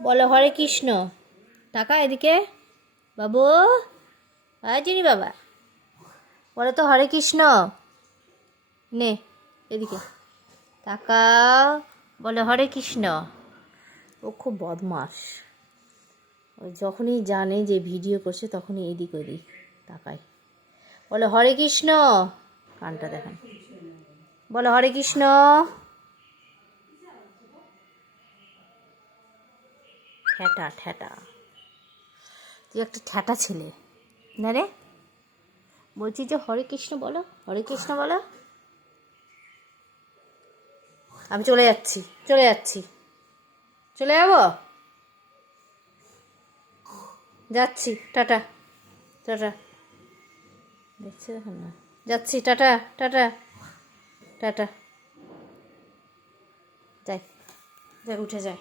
বলো হরে কৃষ্ণ। টাকা এদিকে বাবু, চিনি বাবা, বলো তো হরে কৃষ্ণ। নে এদিকে টাকা, বলো হরে কৃষ্ণ। ও খুব বদমাস। ও যখনই জানে যে ভিডিও করছে তখনই এদিক ওদিক তাকায়। বলো হরে কৃষ্ণ, কানটা দেখান। বলো হরে কৃষ্ণ। ঠ্যাটা ঠ্যাটা, তুই একটা ঠ্যাটা ছেলে না রে। বলছি যে হরে কৃষ্ণ বলো, হরে কৃষ্ণ বলো। আমি চলে যাচ্ছি, চলে যাচ্ছি, চলে যাবো, যাচ্ছি, টাটা টাটা। দেখছি দেখুন না, যাচ্ছি, টাটা টাটা টাটা। যাই যাই, উঠে যায়।